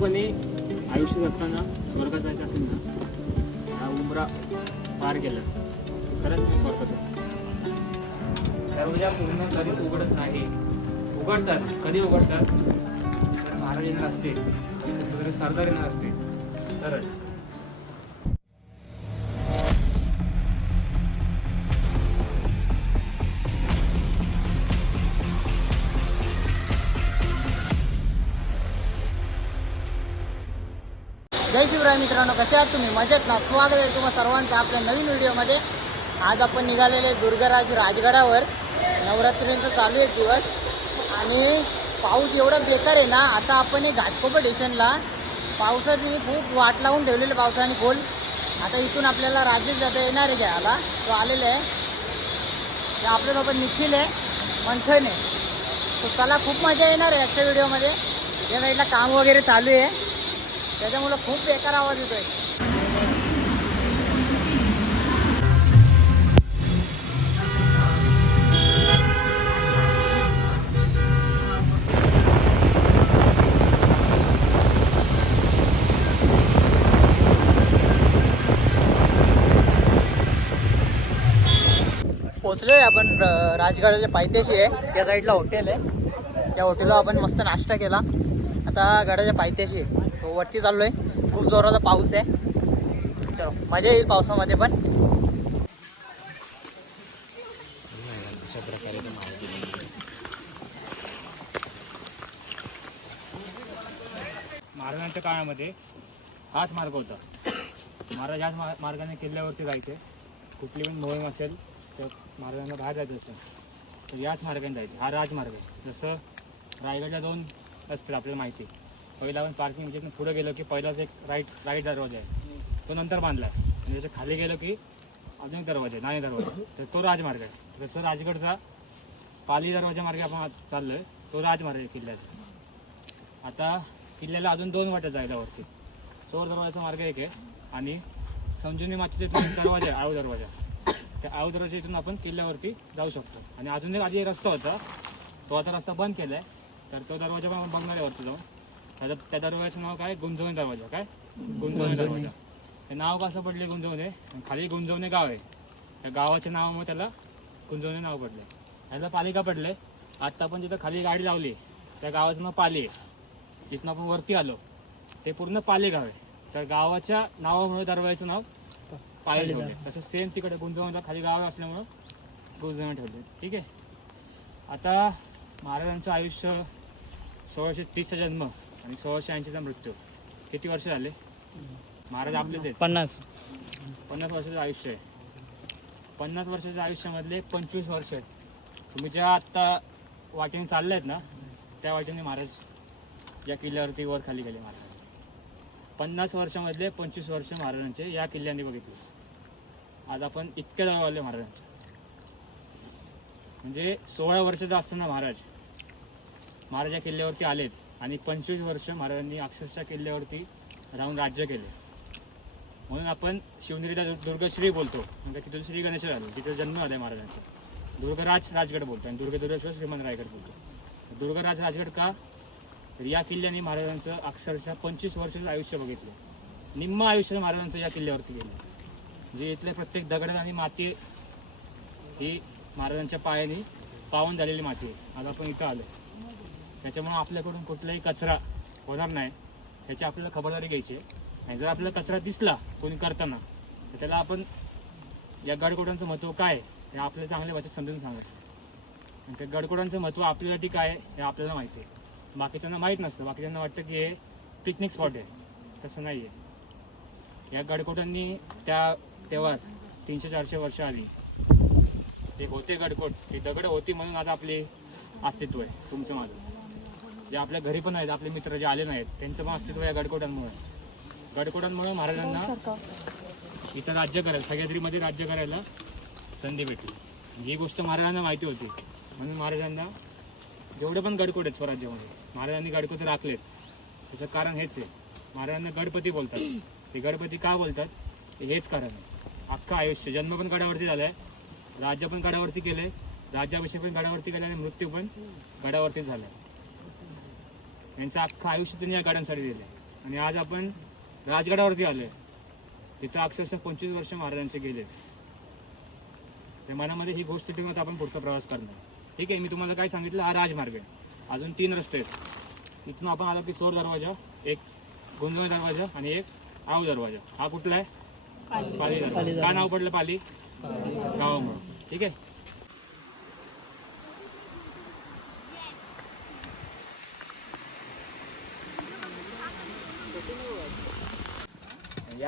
पूर्णपणे आयुष्य जगताना स्वर्गात जायचं असेल ना हा उमरा पार केला. खरंच मी स्वर्गात दरवाजा पूर्ण कधीच उघडत नाही. उघडतात कधी उघडतात? महाराज येणार असते सरदार येणार असते तरच. जय शिवराय मित्रांनो कसे आहात तुम्ही? मजेत ना? स्वागत आहे तुम्हा सर्वांचं आपल्या नवीन व्हिडिओमध्ये. आज आपण निघालेले दुर्गराज राजगडावर. नवरात्रींचं चालू आहे दिवस. आणि पाऊस एवढा बेकार आहे ना आता आपण हे घाटकोपर स्टेशनला पावसाची खूप वाट लावून ठेवलेली पावसाने खोल. आता इथून आपल्याला राजेश जाता येणार आहे घ्यायला. तो आलेला आहे. ते आपल्यासोबत निखिल आहे मंथन आहे. तर त्याला खूप मजा येणार आहे आजच्या व्हिडिओमध्ये. या साईडला काम वगैरे चालू आहे. त्याच्यामुळं खूप बेकार आवाज येतोय. पोचलोय आपण र- राजगडाच्या पायथ्याशी आहे. त्या साईडला हॉटेल आहे. त्या हॉटेलला आपण मस्त नाश्ता केला. आता गडाच्या पायथ्याशी आहे. वरती चाललो आहे खूप जोराचा पाऊस आहे. चलो मजा येईल पावसामध्ये पण. महाराजांच्या काळामध्ये हाच मार्ग होता. महाराज ह्याच मा- मार्गाने किल्ल्यावरती जायचे. कुठली पण मोहीम असेल तर महाराजांना बाहेर जायचं असेल तर याच मार्गाने जायचं. हा राजमार्ग आहे. जसं रायगडला दोन असतील आपल्याला माहिती पहिला आपण पार्किंग म्हणजे पुढे गेलो की पहिलाच एक राईट राईट दरवाजा आहे. तो नंतर बांधला आहे. म्हणजे आणि त्याच्याखाली गेलो की अजून एक दरवाजा आहे नाणे दरवाजा. तर तो राजमार्ग आहे. जसं राजगडचा पाली दरवाजा मार्गे आपण आज चाललोय. तो राजमार्ग आहे किल्ल्याचा. आता किल्ल्याला अजून दोन वाट्या जायला वरती. चोर दरवाजाचा मार्ग एक आहे आणि संजीवनी मातीचा दरवाजा आहे आळू दरवाजा. त्या आळू दरवाजा इथून आपण किल्ल्यावरती जाऊ शकतो. आणि अजून एक आधी एक रस्ता होता. तो आता रस्ता बंद केलाय. तर तो दरवाजा पण आपण बघणार आहे वरती जाऊन. त्याच्या त्या दरवाजाचं नाव काय? गुंजवणे दरवाजा. काय? गुंजवणे दरवाजा. हे नाव कसं पडले गुंजवणे? खाली गुंजवणे गाव आहे. त्या गावाच्या नावामुळे त्याला गुंजवणे नाव पडले. ह्याला पालिका पडले. आत्ता आपण जिथं खाली गाडी लावली त्या गावाचं नाव पाली आहे. जिथून आपण वरती आलो ते पूर्ण पाले गाव आहे. तर गावाच्या नावामुळे दरवाजाचं नाव पाले ठेवले. तसं सेम तिकडे गुंजवणला खाली गाव असल्यामुळं गुंजवण ठेवले. ठीक आहे? आता महाराजांचं आयुष्य सोळाशे तीसचा जन्म. आणि सोळाशे ऐंशीचा मृत्यू. किती वर्ष झाले? महाराज आपलेच आहेत. पन्नास. पन्नास वर्षाचं आयुष्य आहे. पन्नास वर्षाच्या आयुष्यामधले पंचवीस वर्ष आहेत. तुम्ही ज्या आत्ता वाटेने चालले आहेत ना त्या वाटेने महाराज या किल्ल्यावरती वर खाली गेले महाराज. पन्नास वर्षामधले पंचवीस वर्ष महाराजांचे या किल्ल्याने बघितले. आज आपण इतक्या जवळ आले महाराजांच्या. म्हणजे सोळा वर्षाचा असताना महाराज. महाराज या किल्ल्यावरती आलेच. आणि पंचवीस वर्ष महाराजांनी अक्षरशः किल्ल्यावरती राहून राज्य केले. म्हणून आपण शिवनेरीला दुर्गश्री बोलतो. म्हणजे तिथून श्री गणेश झाले तिथं जन्म आहे महाराजांचा. दुर्गराज राजगड बोलतो आणि दुर्गदुर्गेश्वर श्रीमंत रायगड बोलतो. दुर्गराज राजगड का? तर या किल्ल्याने महाराजांचं अक्षरशः पंचवीस वर्षाचं आयुष्य बघितलं. निम्म आयुष्य महाराजांचं या किल्ल्यावरती गेलं. म्हणजे इथल्या प्रत्येक दगड आणि माती ही महाराजांच्या पायाने पावन झालेली माती आहे. आज आपण इथं आलो. त्याच्यामुळे आपल्याकडून कुठलाही कचरा होणार नाही. ह्याची आपल्याला खबरदारी घ्यायची आहे. आणि जर आपल्याला कचरा दिसला कोणी करताना तर त्याला आपण या गडकोटांचं महत्त्व काय आहे हे आपल्याला चांगल्या भाषेत समजून सांगायचं. आणि त्या गडकोटांचं महत्त्व आपल्यासाठी काय आहे हे आपल्याला माहिती आहे. बाकीच्यांना माहीत नसतं. बाकीच्यांना वाटतं की हे पिकनिक स्पॉट आहे. तसं नाही आहे या गडकोटांनी त्या तेव्हाच तीनशे चारशे वर्ष आली ते होते गडकोट ते दगड होती म्हणून आता आपले अस्तित्व आहे तुमचं माझं जे आपल्या घरी पण आहेत आपले मित्र जे आले नाहीत त्यांचं पण अस्तित्व या गडकोटांमुळे. गडकोटांमुळे महाराजांना इथं राज्य करायला सह्याद्रीमध्ये राज्य करायला संधी भेटली. ही गोष्ट महाराजांना माहिती होती म्हणून महाराजांना जेवढे पण गडकोट आहेत स्वराज्यामध्ये महाराजांनी गडकोट राखलेत. त्याचं कारण हेच आहे. महाराजांना गणपती बोलतात. ते गणपती का बोलतात? हेच कारण आहे. अख्खं आयुष्य जन्म पण गडावरती झालाय राज्य पण गडावरती केलंय राज्याभिषेक पण गडावरती केलाय आणि मृत्यू पण गडावरतीच झालाय. यांचं अख्खं आयुष्य त्यांनी या गडांसाठी दिलंय. आणि आज आपण राजगडावरती आलोय. तिथं अक्षरशः पंचवीस वर्ष महाराजांचे गेले त्या मनामध्ये ही गोष्ट ठेवून आपण पुढचा प्रवास करणार. ठीक आहे मी तुम्हाला काय सांगितलं? हा राजमार्ग आहे. अजून तीन रस्ते आहेत. इथून आपण आलो की चोर दरवाजा एक गुंजवण दरवाजा आणि एक आव दरवाजा. हा कुठला आहे? पाली. दरवाजा. का नाव पडलं पाली. गावामुळं. ठीक आहे?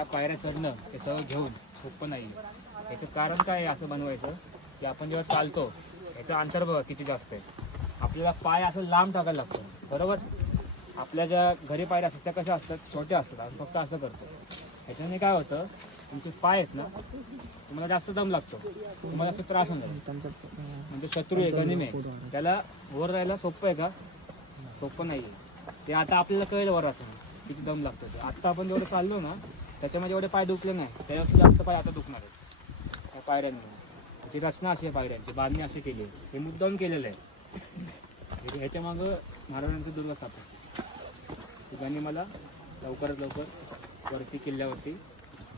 या पायऱ्या चढणं हे सगळं घेऊन सोपं नाही. याचं कारण काय आहे असं बनवायचं? की आपण जेव्हा चालतो याचं अंतर बघा किती जास्त आहे? आपल्याला पाय असं लांब टाकायला लागतो. बरोबर? आपल्या ज्या घरी पायऱ्या असतात त्या कशा असतात? छोट्या असतात. आपण फक्त असं करतो. ह्याच्याने काय होतं? तुमचे पाय आहेत ना तुम्हाला जास्त दम लागतो. तुम्हाला असं त्रास होणार म्हणजे शत्रू आहे गणिम आहे. त्याला वर राहायला सोपं आहे का? सोपं नाही आहे ते आता आपल्याला कळेल वर असं किती दम लागतो आत्ता आपण जेवढं चाललो ना त्याच्यामध्ये एवढे पाय दुखले नाही. त्याच्यावर जास्त पाय आता दुखणार आहेत. त्या पायऱ्यांमुळे त्याची रचना अशी आहे पायऱ्यांची. बांधणी अशी केली आहे. हे मुद्दाम केलेलं आहे. ह्याच्या मागं महाराजांचं दुर्गस्थापन त्यांनी मला लवकरात लवकर वरती किल्ल्यावरती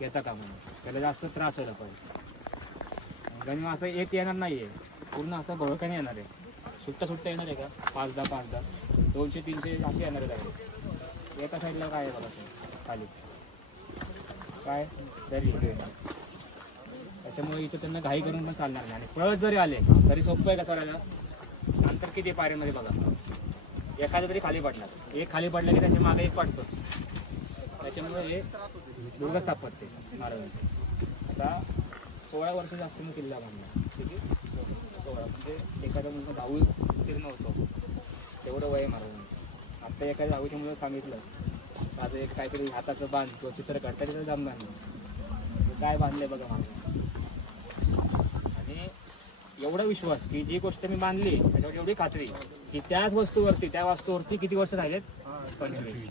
घेता कामा नये. त्याला जास्त त्रास व्हायला पाहिजे. गणिम असं एक येणार नाही आहे पूर्ण असं घोळक्याने येणार आहे. सुट्टा सुट्टा येणार आहे का? पाच दहा पाच दहा. दोनशे तीनशे असे येणार आहे येता एका साईडला काय आहे बघा ते, खाली. काय? त्याच्यामुळे इथं त्यांना घाई करून पण चालणार नाही. आणि पळत जरी आले तरी सोपं आहे का चढायला नंतर किती आहे बघा. एखादं तरी खाली पडणार. एक खाली पडलं की त्याच्यामागे एक पडतो. त्याच्यामुळे हे दुर्ग स्थापत्य महाराजांचे. आता सोळा वर्ष जास्त मी किल्ला बांधला. ठीक आहे? सोळा. म्हणजे एखादा मुलगा दहावी उत्तीर्ण होतो. तेवढं वय महाराजांचं. आत्ता एखाद्या दहावीच्या मुलं सांगितलं. साधं एक काहीतरी हाताचं बांध किंवा चित्र काढता तिथं जमणार नाही काय बांधले बघा मला आणि एवढा विश्वास की जी गोष्ट मी बांधली त्याच्यावर एवढी खात्री की त्याच वस्तूवरती त्या वस्तूवरती किती वर्ष राहिलेत? पंचवीस.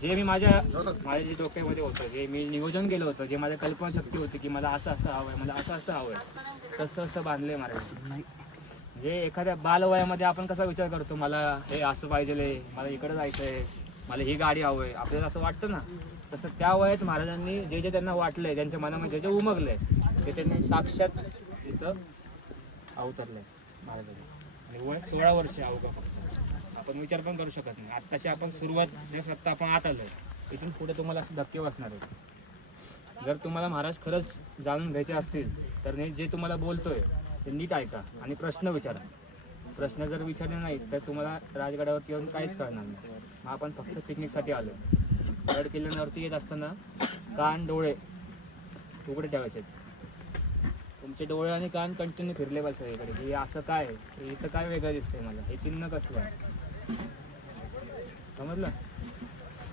जे मी माझ्या माझ्या जे डोक्यामध्ये होतं जे मी नियोजन केलं होतं जे माझ्या कल्पनाशक्ती होती की मला असं असं हवंय मला असं असं हवंय तसं असं बांधलंय महाराज म्हणजे एखाद्या बालवयामध्ये आपण कसा विचार करतो मला हे असं पाहिजे मला इकडे जायचंय मला ही गाडी हवं आहे. आपल्याला असं वाटतं ना? तसं त्या वयात महाराजांनी जे जे त्यांना वाटलंय त्यांच्या मनामध्ये जे जे उमगलंय ते त्यांनी साक्षात इथं अवतरलंय महाराजांनी. आणि वय सोळा वर्ष अवघा फक्त. आपण विचार पण करू शकत नाही. आत्ताशी आपण सुरुवात जसं आत्ता आपण आत आलोय इथून पुढे तुम्हाला असं धक्के बसणार आहेत. जर तुम्हाला महाराज खरंच जाणून घ्यायचे असतील तर मी जे तुम्हाला बोलतोय ते नीट ऐका आणि प्रश्न विचारा. प्रश्न जर विचारले नाही तर तुम्हाला राजगडावरती येऊन काहीच कळणार नाही. आपण फक्त पिकनिकसाठी आलो. गड किल्ल्यावरती येत असताना कान डोळे उघडे ठेवायचे. तुमचे डोळे आणि कान कंटिन्यू फिरले पाहिजे सगळीकडे. की हे असं काय आहे? हे इथं काय वेगळं दिसतंय मला? हे चिन्ह कसलं आहे? समजलं?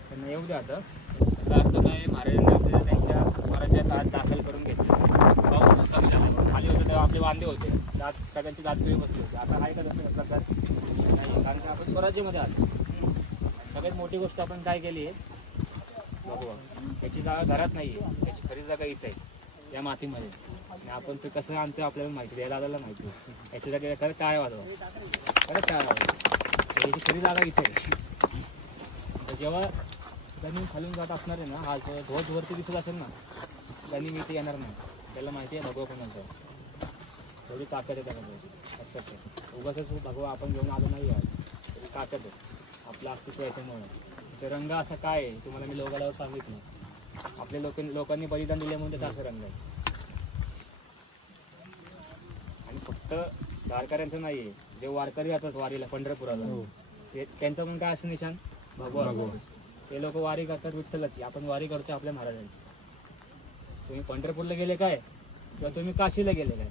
त्यांना येऊ द्या आता. याचा अर्थ काय? महाराजांनी आपल्याला त्यांच्या स्वराज्यात आत दाखल करून घेतलं. पाऊस कमी झाला खाली होते तेव्हा आपले वांदे होते. दात सगळ्यांचे दात पिळी बसले होते. आता आहे का तसं नाही कारण की आपण स्वराज्यामध्ये आलो. सगळ्यात मोठी गोष्ट आपण काय केली आहे? बघू. त्याची जागा घरात नाही आहे त्याची खरी जागा इथे आहे. या मातीमध्ये. आणि आपण ते कसं आणतो आपल्याला माहिती द्यायला आलेलं माहिती याच्या जागी खरं टाळ्या वाजवा. खरं टाळ्या वाजवा. याची खरी जागा इथे आहे. जेव्हा जमीन खालून जात असणार आहे ना हा जो ध्वज वरती दिसत असेल ना जमीन इथे येणार नाही. त्याला माहिती आहे भगवा कोणाचं थोडी ताकद आहे त्याला लक्षात ठेव. उगाच भगवा आपण घेऊन आलो नाही आज. ताकद आहे. आपलं अस्तित्व याच्यामुळे. रंग असा काय आहे? तुम्हाला मी लोकांवर सांगितलं. आपल्या लोक लोकांनी बलिदान दिले म्हणून त्याचा असं रंग आहे. आणि फक्त वारकऱ्यांचं नाही आहे. जे वारकरी जातात वारीला पंढरपुराला. ते त्यांचं पण काय असं निशाण? भगवा ते लोक वारी करतात विठ्ठलाची. आपण वारी करतो आपल्या महाराजांची. तुम्ही पंढरपूरला गेले काय? किंवा तुम्ही काशीला गेले काय?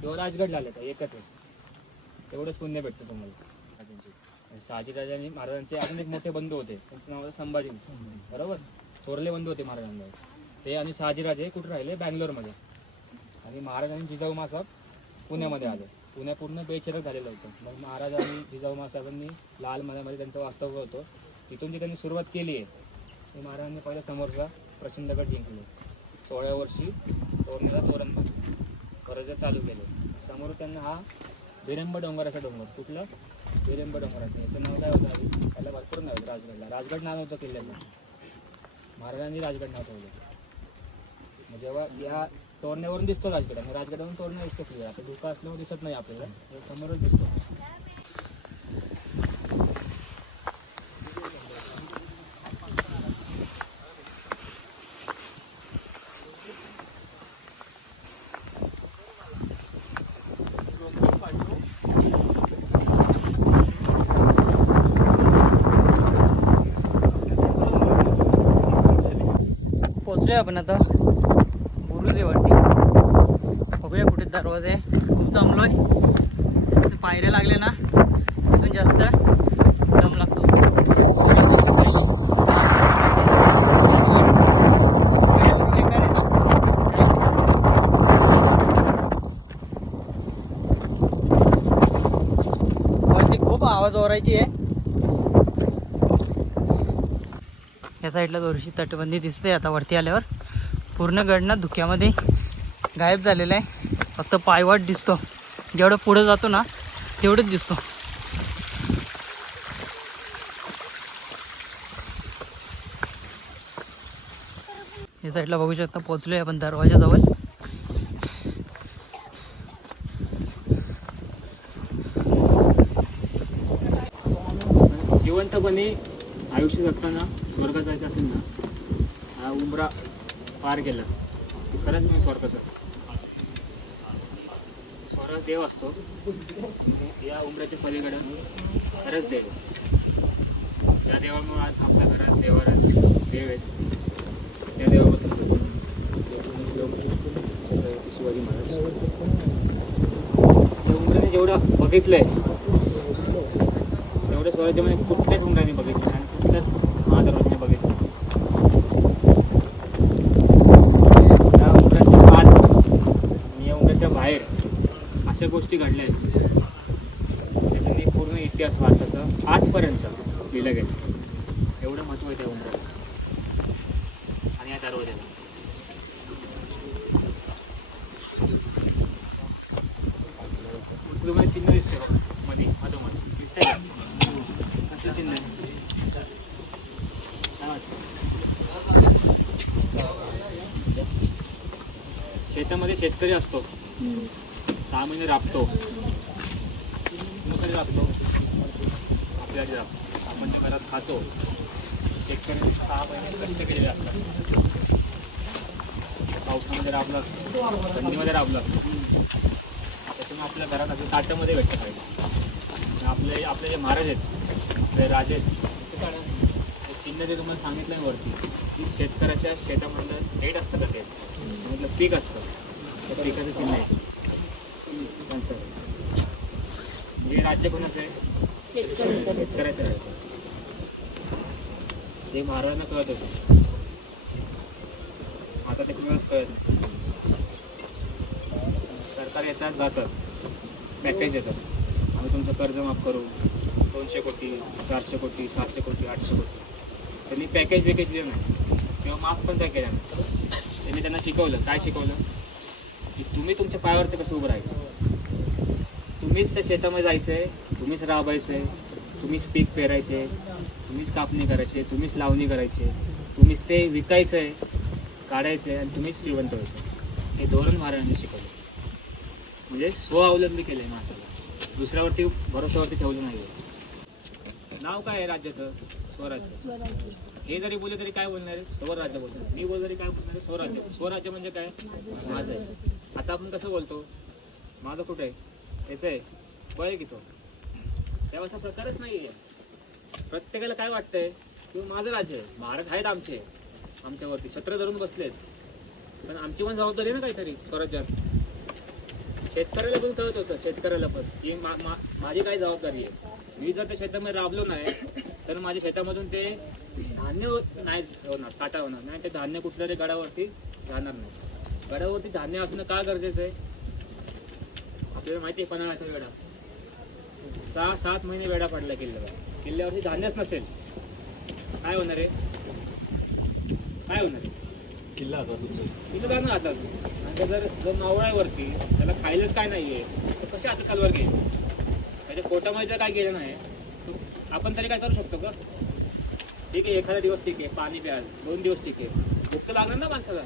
किंवा राजगडला आले काय? एकच आहे. तेवढंच पुण्य भेटतं तुम्हाला. महाराजांची आणि महाराजांचे अजून एक मोठे बंधू होते. त्यांचं नाव होतं संभाजी. बरोबर? थोरले बंधू होते महाराजांना ते आणि शहाजीराजे कुठे राहिले? बँगलोरमध्ये. आणि महाराज आणि जिजाऊ मासाहेब पुण्यामध्ये आले. पुण्या पूर्ण बेचरक झालेलं होतं. मग महाराज आणि जिजाऊ मासाहेबांनी लाल मनामध्ये त्यांचं वास्तव्य होतं. तिथून जी त्यांनी सुरुवात केली आहे ते महाराजांनी पहिल्या समोरचा प्रचंडगड जिंकले. सोळाव्या वर्षी तोरण्याला तोरण परत चालू केले. समोर त्यांना हा बिरंब डोंगराचा डोंगर. कुठलं? बिरंब डोंगराचं याचं नाव काय होतं आधी? त्याला भरपूर नाव होतं राजगडला. राजगड नाव होतं किल्ल्याचं. महाराजांनी राजगड नाव ठेवलं. मग जेव्हा या तोरण्यावरून दिसतो राजगड आणि राजगडावरून तोरणं दिसतो किल्ला आता धुका असल्यामुळे दिसत नाही आपल्याला समोरच दिसतो. आपण आता. बुरुजेवरती बघूया कुठे दरवाजे. खूप दमलोय पायऱ्या लागले ना तिथून जास्त दम लागतो. वरती खूप आवाज ओरायची आहे. साईडला थोडीशी तटबंदी दिसते. आता वरती आल्यावर पूर्ण गडनं धुक्यामध्ये गायब झालेला आहे. फक्त पायवाट दिसतो. जेवढं पुढे जातो ना तेवढंच दिसतो. या साईडला बघू शकता पोचलोय आपण दरवाजाजवळ जिवंतपणे आयुष्य जगताना स्वर्गात जायचं असेल ना हा उंबरा पार केला. खरंच मी स्वर्गात जातो स्वर्गात देव असतो. या उंबऱ्याच्या पलीकडं खरंच देव. आहे. त्या देवामुळे आज आपल्या घरात देवाला देव आहेत त्या देवाबद्दल शिवाजी महाराज. जेवढं बघितलंय तेवढ्या स्वराज्यामध्ये कुठल्याच उमराने बघितलं आणि कुठल्याच महादरवाजाने बघितलं या उमराच्या आत आणि या उमराच्या बाहेर अशा गोष्टी घडल्या आहेत. त्याच्याने पूर्ण इतिहास भारताचा आजपर्यंत लिहिलं गेलं. एवढं महत्त्व आहे त्या उमराचं आणि या दरवाजाला तुम्हाला चिन्ह दिसते बघा. मध्ये मधोमध. दिसतंय का? कसलं चिन्ह? शेतामध्ये शेतकरी असतो. सहा महिने राबतो. कुणासाठी राबतो. आपल्या राबतो. आपण जे घरात खातो शेतकरी सहा महिने कष्ट केलेले असतात. पावसामध्ये राबला असतो थंडीमध्ये राबला असतो. त्याच्यामुळे आपल्या घरात असं ताटामध्ये भेटतं पाहिजे आपले आपले जे महाराज आहेत आपले राजे आहेत ते ते चिन्ह जे तुम्हाला सांगितलं आहे वरती की शेतकऱ्याच्या शेतामधलं डेट असतं का ते? म्हटलं पीक असतं. त्या पिकाचं चिन्ह आहे त्यांचं हे राज्य कोणाचं आहे? शेतकऱ्याचं राज्य. ते महाराजांना कळत होतं. आता ते कुणालाच कळत नाही. सरकार येतात जातं पॅकेज देतात. आम्ही तुमचं कर्ज माफ करू. दोनशे कोटी चारशे कोटी सहाशे कोटी आठशे कोटी. त्यांनी पॅकेज बिकेज दिलं नाही. किंवा माफ पण काय केलं नाही. त्यांनी त्यांना शिकवलं. काय शिकवलं? की तुम्ही तुमच्या पायावरती कसं उभं राहायचं? तुम्हीच शेतामध्ये जायचं आहे तुम्हीच राबायचं आहे तुम्हीच पीक पेरायचे तुम्हीच कापणी करायची तुम्हीच लावणी करायची तुम्हीच ते विकायचं आहे काढायचं आहे आणि तुम्हीच जिवंत व्हायचं हे धोरण महाराजांनी शिकवलं. म्हणजे स्वावलंबी केलंय माणसाला. दुसऱ्यावरती भरोशावरती ठेवलं नाही नाव काय आहे राज्याचं? स्वराज्य. हे जरी बोलले तरी काय बोलणार आहे? स्वराज्य बोलणार मी बोल तरी काय बोलणार आहे? स्वराज्य. स्वराज्य म्हणजे काय? माझं आहे. आता आपण कसं बोलतो? माझं कुठं आहे? याचं आहे. बळ की तो. त्यावेळेस हा प्रकारच नाही आहे प्रत्येकाला काय वाटतंय? की माझं राज्य आहे. महाराज आहेत आमचे. आमच्यावरती छत्र धरून बसलेत. पण आमची पण जबाबदारी आहे ना काहीतरी स्वराज्यात. शेतकऱ्याला पण कळत होतं शेतकऱ्याला पण. की मा- मा- माझी काय जबाबदारी आहे. मी जर त्या शेतामध्ये राबलो नाही तर माझ्या शेतामधून ते धान्य हो, नाही होणार साठा होणार. नाही ते धान्य कुठल्या तरी गडावरती राहणार नाही. गडावरती धान्य असणं का गरजेचं आहे? आपल्याला माहिती आहे पन्हाळ्याचा वेळा सहा सात महिने वेळा पडला किल्ल्यावर. किल्ल्यावरती धान्यच नसेल. काय होणार आहे? काय होणार आहे? किल्ला होता तुमचा. किल्ला जाणं आता. आणि जर जर वरती त्याला खायलाच काय नाहीये तर कसे आता तलवार घेईल? त्याच्या पोटामध्ये जर काय गेलं नाही. आपण तरी काय करू शकतो का? ठीक आहे एखादा दिवस ठीक आहे पाणी प्याल दोन दिवस ठीक आहे. भूक तर लागणार ना माणसाला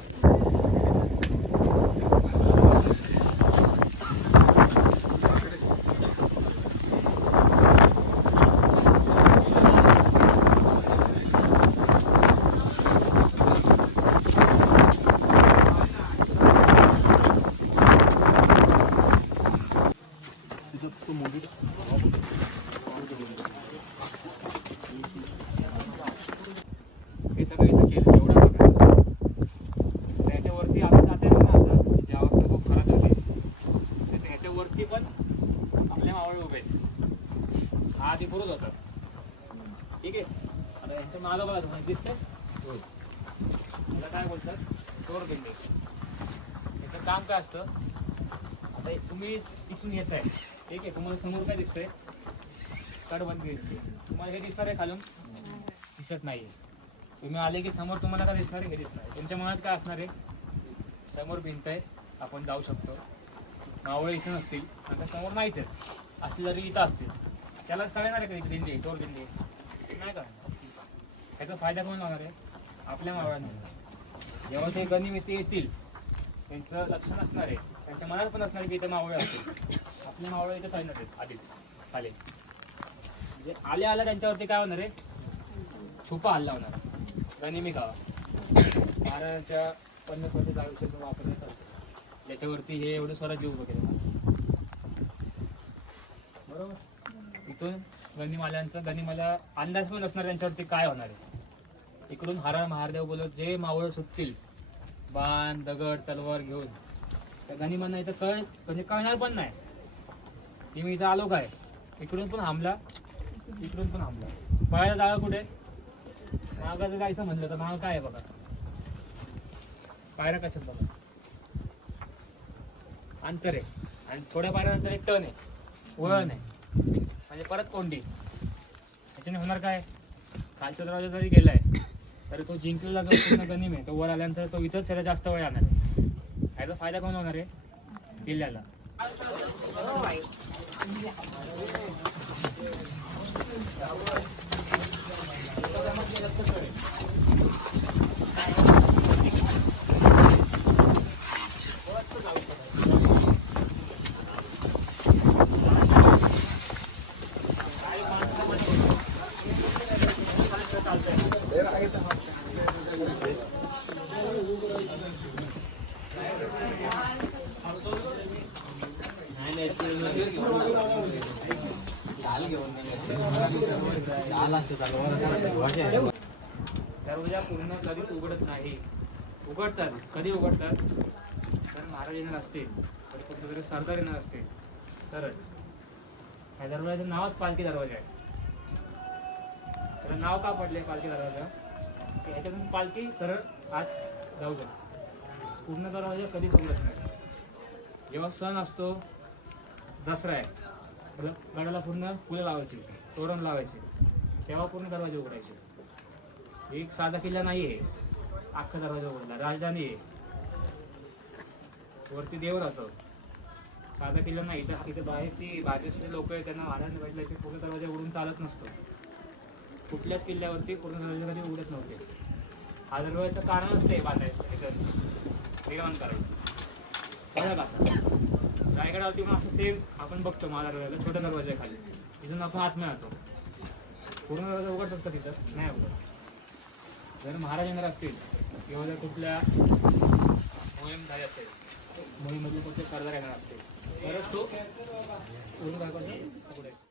हे सगळं इथं केलं एवढा भाग आहे. त्याच्यावरती आता जाते ना आता ज्या अवस्था खूप खराब झाली तर ह्याच्यावरती पण आपले मावळे उभे आहेत. हा आधी पुरत होता. ठीक आहे? आता यांच्या मागं बघा तुम्हाला दिसतंय? त्याला काय बोलतात? चोर बिल्ले याचं काम काय असतं? आता हे तुम्ही इथून येत आहे ठीक आहे? तुम्हाला समोर काय दिसतंय? कडबंदी दिसते. तुम्हाला हे दिसणार आहे खालून? दिसत नाहीये. तुम्ही आले की समोर तुम्हाला काय दिसणार आहे? हे दिसणार आहे. तुमच्या मनात काय असणार आहे? समोर भिंत आहे. आपण जाऊ शकतो. मावळे इथे नसतील आता समोर नाहीच आहेत. असले तरी इथं असतील. त्याला कळणार आहे का दिल्ली चोर दिंडी नाही कळणार. त्याचा फायदा कोण होणार आहे? आपल्या मावळ्यांना. जेव्हा ते गणिमित्त येतील त्यांचं लक्ष नसणार आहे. त्यांच्या मनात पण असणार आहे की इथं मावळे असतील. आपले मावळे इथं काही आहेत आधीच. आले. म्हणजे आले आल्या त्यांच्यावरती काय होणार आहे? छुपा हल्ला होणार गनिमी गावा महाराजांच्या पन्नास वर्षाचा आयुष्यात वापरण्यात आलं याच्यावरती हे एवढं स्वराज्य उभं केलं. बरोबर? इथून गणिमाल्यांचा गणिमाला अंदाज पण असणार त्यांच्यावरती काय होणार आहे. इकडून हारा महादेव बोलत जे मावळ सुटतील बाण दगड तलवार घेऊन. त्या गणिमांना इथं कळ म्हणजे कळणार पण नाही. की मी इथं आलो काय? इकडून पण हमला. इकडून पण हमला. पळायला जागा कुठे? मागं जायचं म्हणलं तर महाग काय आहे बघा? पायऱ्या कशात बघा? अंतर आहे. आणि थोड्या पाण्यानंतर एक टन आहे. वळण आहे. म्हणजे परत कोंडी. ह्याच्याने होणार काय? खालच्या दरवाजा जरी गेलाय तरी तो जिंकलेला जो पूर्ण गनिम आहे तो वर आल्यानंतर तो इथंच त्याला जास्त वेळ आणणार आहे. ह्याचा फायदा कोण होणार आहे? किल्ल्याला. हो दरवाजा पूर्ण कधीच उघडत नाही उघडतात कधी उघडतात? तर महाराज येणार असतील तर कुठलं तरी सरदार येणार असतील. तरच. ह्या दरवाजाचं नावच पालखी दरवाजा आहे. त्याला नाव का पडले पालखी दरवाजा? की पालखी सरळ आत जाऊ शकतो. पूर्ण दरवाजा कधीच उघडत नाही. जेव्हा सण असतो दसरा आहे गडाला पूर्ण फुलं लावायची तोरण लावायचे. तेव्हा पूर्ण दरवाजे उघडायचे. एक साधा किल्ला नाही आहे अख्खा दरवाजा उघडला. राजधानी आहे. वरती देव राहतो. साधा किल्ला नाही इथं इथं बाहेरची बाहेरचे लोक आहेत त्यांना महाराज बदलायचे पूर्ण दरवाजा उघडून चालत नसतो. कुठल्याच किल्ल्यावरती पूर्ण दरवाजा कधी उघडत नव्हते. हा दरवाजाचं कारणच ते बांधायचं इथं निर्माण कारण बघा का रायगडावरती पण असं सेम आपण बघतो महादरवाजाला छोट्या दरवाजा आहे खाली. तिथून आपण आत्म्या जातो पूर्ण दरवाजा उघडतात का तिथं? नाही उघडत. जर महाराज येणार असतील किंवा जर कुठल्या मोहीम झाली असेल मोहीममधले कुठले सरदार येणार असतील तरच तो पूर्ण दरवाजा